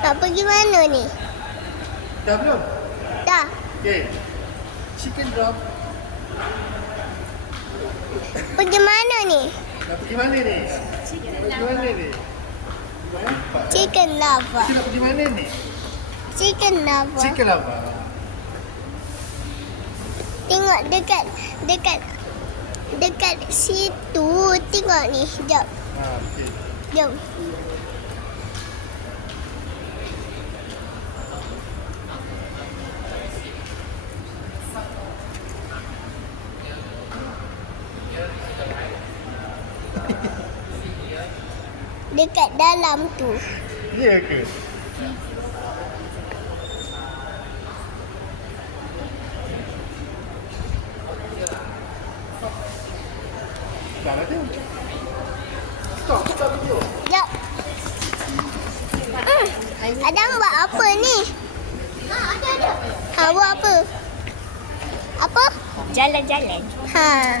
Nak pergi mana ni? Dah belum? Dah. Okay. Chicken drop. Pergi mana ni? Nak pergi mana ni? Pergi mana ni? Chicken lava. Kita nak pergi mana ni? Chicken lava. Chicken lava. Tengok dekat situ. Tengok ni. Jom. Okay. Jom. Dekat dalam tu. Ya ke? Dah ada. Stop video. Jom. Adam buat apa ni? Ada. Ha, buat apa? Apa? Jalan-jalan. Ha.